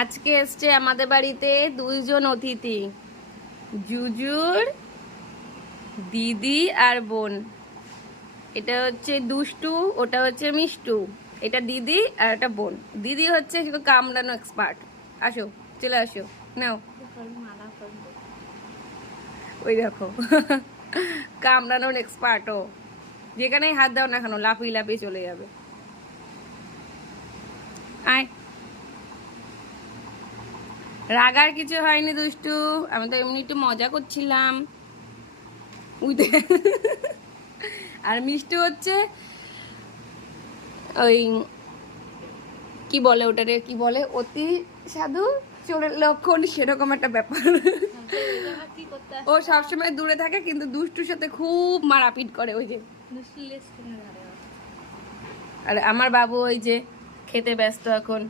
আজকে এসছে আমাদের বাড়িতে দুইজন অতিথি, জুজুর দিদি আর বোন। এটা হচ্ছে দুষ্টু, ওটা হচ্ছে মিষ্টু। এটা দিদি আর এটা বোন। দিদি হচ্ছে কামড়ানো এক্সপার্ট। আসো, চলে আসো, নাও। ওই দেখো কামড়ানোর এক্সপার্ট ও। যেখানেই হাত দাও না কেন লাফিয়ে লাফিয়ে চলে যাবে। আয়, রাগার কিছু হয়নি দুষ্টু, আমি তো এমনি একটু মজা করছিলাম। আর মিষ্টি হচ্ছে ওই কি বলে ওটারে, কি বলে, অতি সাধু চোরের লক্ষণ, সেরকম একটা ব্যাপার। ও সবসময় দূরে থাকে কিন্তু দুষ্টুর সাথে খুব মারাপিট করে, ওই যে। আর আমার বাবু ওই যে খেতে ব্যস্ত এখন।